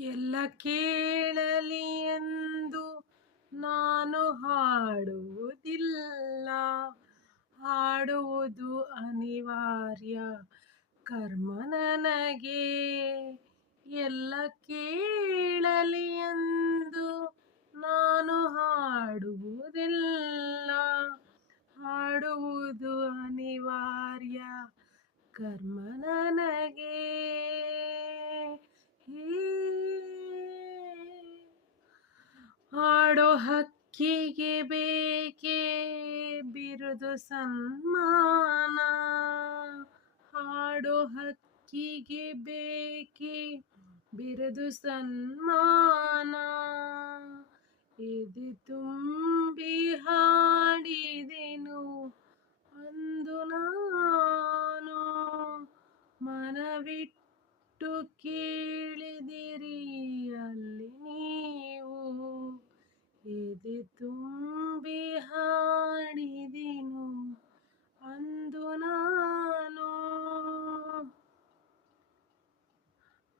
ಎಲ್ಲ ಕೇಳಲಿ ಎಂದು ನಾನು ಹಾಡುವುದಿಲ್ಲ. ಹಾಡುವುದು ಅನಿವಾರ್ಯ ಕರ್ಮ ನನಗೆ. ಎಲ್ಲ ಕೇಳಲಿ ಎಂದು ನಾನು ಹಾಡುವುದಿಲ್ಲ. ಹಾಡುವುದು ಅನಿವಾರ್ಯ ಕರ್ಮ ನನಗೆ. ಹಾಡೋ ಹಕ್ಕಿಗೆ ಬೇಕೆ ಬಿರುದು ಸನ್ಮಾನ. ಹಾಡೋ ಹಕ್ಕಿಗೆ ಬೇಕೆ ಬಿರುದು ಸನ್ಮಾನ. ಎದೆ ತುಂಬಿ ಹಾಡಿದೆನು ಅಂದು ನಾನು. ಮನವಿಟ್ಟು ಕೇಳಿದಿರಿ ಅಲ್ಲಿ ನೀವು. ಎದೆ ತುಂಬಿ ಹಾಡಿದೆನು ಅಂದು ನಾನು.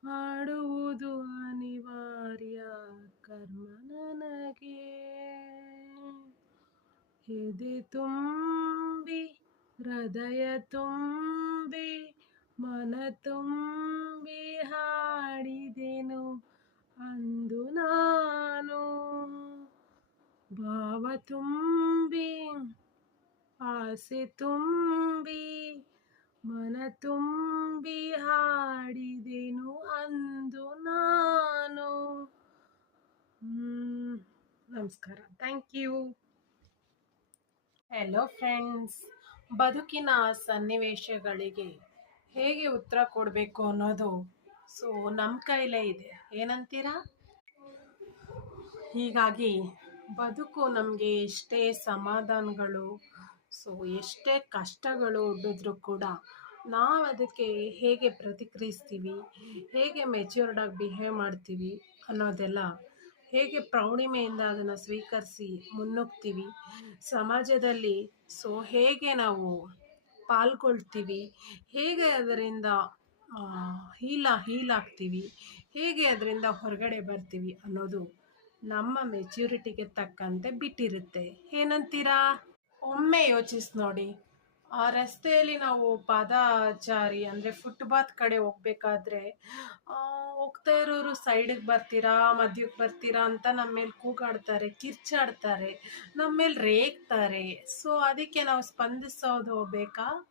ಹಾಡುವುದು ಅನಿವಾರ್ಯ ಕರ್ಮ ನನಗೆ. ಎದೆ ತುಂಬಿ ಹೃದಯ ತುಂಬಿ ಮನ ತುಂಬಿ ಹಾಡಿದೆನು ಅಂದು ನಾನು. ಭಾವ ತುಂಬಿ ಆಸೆ ತುಂಬಿ ಮನ ತುಂಬಿ ಹಾಡಿದೆನು ಅಂದು ನಾನು. ನಮಸ್ಕಾರ. Thank you. Hello friends. ಬದುಕಿನ ಸನ್ನಿವೇಶಗಳಿಗೆ ಹೇಗೆ ಉತ್ತರ ಕೊಡಬೇಕು ಅನ್ನೋದು ನಮ್ಮ ಕೈಲೇ ಇದೆ. ಏನಂತೀರಾ? ಹೀಗಾಗಿ ಬದುಕು ನಮಗೆ ಎಷ್ಟೇ ಸಮಾಧಾನಗಳು ಎಷ್ಟೇ ಕಷ್ಟಗಳು ಒಡ್ಡಿದ್ರೂ ಕೂಡ ನಾವು ಅದಕ್ಕೆ ಹೇಗೆ ಪ್ರತಿಕ್ರಿಯಿಸ್ತೀವಿ, ಹೇಗೆ ಮೆಚ್ಯೂರ್ಡಾಗಿ ಬಿಹೇವ್ ಮಾಡ್ತೀವಿ ಅನ್ನೋದೆಲ್ಲ, ಹೇಗೆ ಪ್ರೌಢಿಮೆಯಿಂದ ಅದನ್ನು ಸ್ವೀಕರಿಸಿ ಮುನ್ನುಗ್ತೀವಿ, ಸಮಾಜದಲ್ಲಿ ಹೇಗೆ ನಾವು ಪಾಲ್ಗೊಳ್ತೀವಿ, ಹೇಗೆ ಅದರಿಂದ ಹೀಲ್ ಆಗ್ತೀವಿ, ಹೇಗೆ ಅದರಿಂದ ಹೊರಗಡೆ ಬರ್ತೀವಿ ಅನ್ನೋದು ನಮ್ಮ ಮೆಚ್ಯೂರಿಟಿಗೆ ತಕ್ಕಂತೆ ಬಿಟ್ಟಿರುತ್ತೆ. ಏನಂತೀರಾ? ಒಮ್ಮೆ ಯೋಚಿಸಿ ನೋಡಿ. ಆ ರಸ್ತೆಯಲ್ಲಿ ನಾವು ಪಾದಚಾರಿ ಅಂದರೆ ಫುಟ್ಪಾತ್ ಕಡೆ ಹೋಗ್ಬೇಕಾದ್ರೆ ಹೋಗ್ತಾ ಇರೋರು ಸೈಡಿಗೆ ಬರ್ತೀರಾ, ಮಧ್ಯಕ್ಕೆ ಬರ್ತೀರಾ ಅಂತ ನಮ್ಮ ಮೇಲೆ ಕೂಗಾಡ್ತಾರೆ, ಕಿರ್ಚಾಡ್ತಾರೆ, ನಮ್ಮ ಮೇಲೆ ರೇಗ್ತಾರೆ. ಅದಕ್ಕೆ ನಾವು ಸ್ಪಂದಿಸೋದು ಬೇಕಾ?